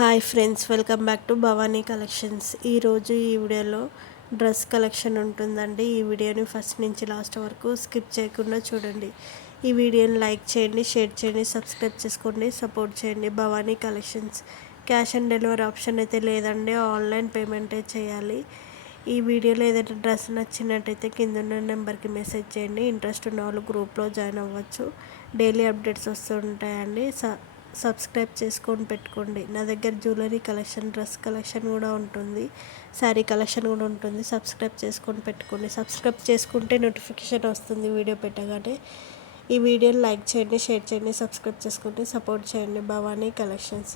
Hi friends, welcome back to Bhavani collections. ఈరోజు ఈ వీడియోలో డ్రెస్ కలెక్షన్ ఉంటుందండి. ఈ వీడియోని ఫస్ట్ నుంచి లాస్ట్ వరకు స్కిప్ చేయకుండా చూడండి. ఈ వీడియోని లైక్ చేయండి, షేర్ చేయండి, సబ్స్క్రైబ్ చేసుకోండి, సపోర్ట్ చేయండి. Bhavani collections. Cash on delivery option అయితే లేదండి, ఆన్లైన్ పేమెంటే చేయాలి. ఈ వీడియోలో ఏదైనా డ్రెస్ నచ్చినట్టయితే కింద ఉన్న నెంబర్కి మెసేజ్ చేయండి. ఇంట్రెస్ట్ ఉన్న వాళ్ళు గ్రూప్లో జాయిన్ అవ్వచ్చు. Daily updates వస్తుంటాయండి. సబ్స్క్రైబ్ చేసుకొని పెట్టుకోండి. నా దగ్గర జ్యువెలరీ కలెక్షన్, డ్రెస్ కలెక్షన్ కూడా ఉంటుంది, శారీ కలెక్షన్ కూడా ఉంటుంది. సబ్స్క్రైబ్ చేసుకొని పెట్టుకోండి. సబ్స్క్రైబ్ చేసుకుంటే నోటిఫికేషన్ వస్తుంది వీడియో పెట్టగానే. ఈ వీడియోని లైక్ చేయండి, షేర్ చేయండి, సబ్స్క్రైబ్ చేసుకోండి, సపోర్ట్ చేయండి. భవానీ కలెక్షన్స్.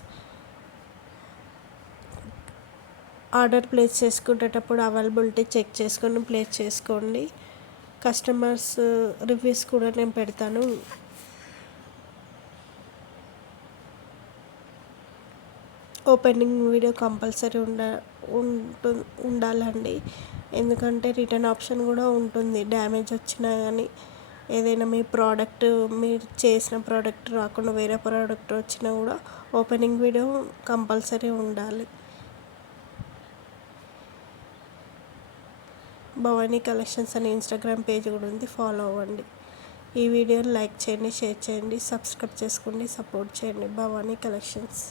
ఆర్డర్ ప్లేస్ చేసుకునేటప్పుడు అవైలబిలిటీ చెక్ చేసుకొని ప్లేస్ చేసుకోండి. కస్టమర్స్ రివ్యూస్ కూడా నేను పెడతాను. ఓపెనింగ్ వీడియో కంపల్సరీ ఉండాలండి, ఎందుకంటే రిటర్న్ ఆప్షన్ కూడా ఉంటుంది. డ్యామేజ్ వచ్చినా కానీ, ఏదైనా మీ ప్రోడక్ట్, మీరు చేసిన ప్రోడక్ట్ రాకుండా వేరే ప్రోడక్ట్ వచ్చినా కూడా ఓపెనింగ్ వీడియో కంపల్సరీ ఉండాలి. భవానీ కలెక్షన్స్ అనే ఇన్స్టాగ్రామ్ పేజ్ కూడా ఉంది, ఫాలో అవ్వండి. ఈ వీడియోని లైక్ చేయండి, షేర్ చేయండి, సబ్స్క్రైబ్ చేసుకోండి, సపోర్ట్ చేయండి. భవానీ కలెక్షన్స్.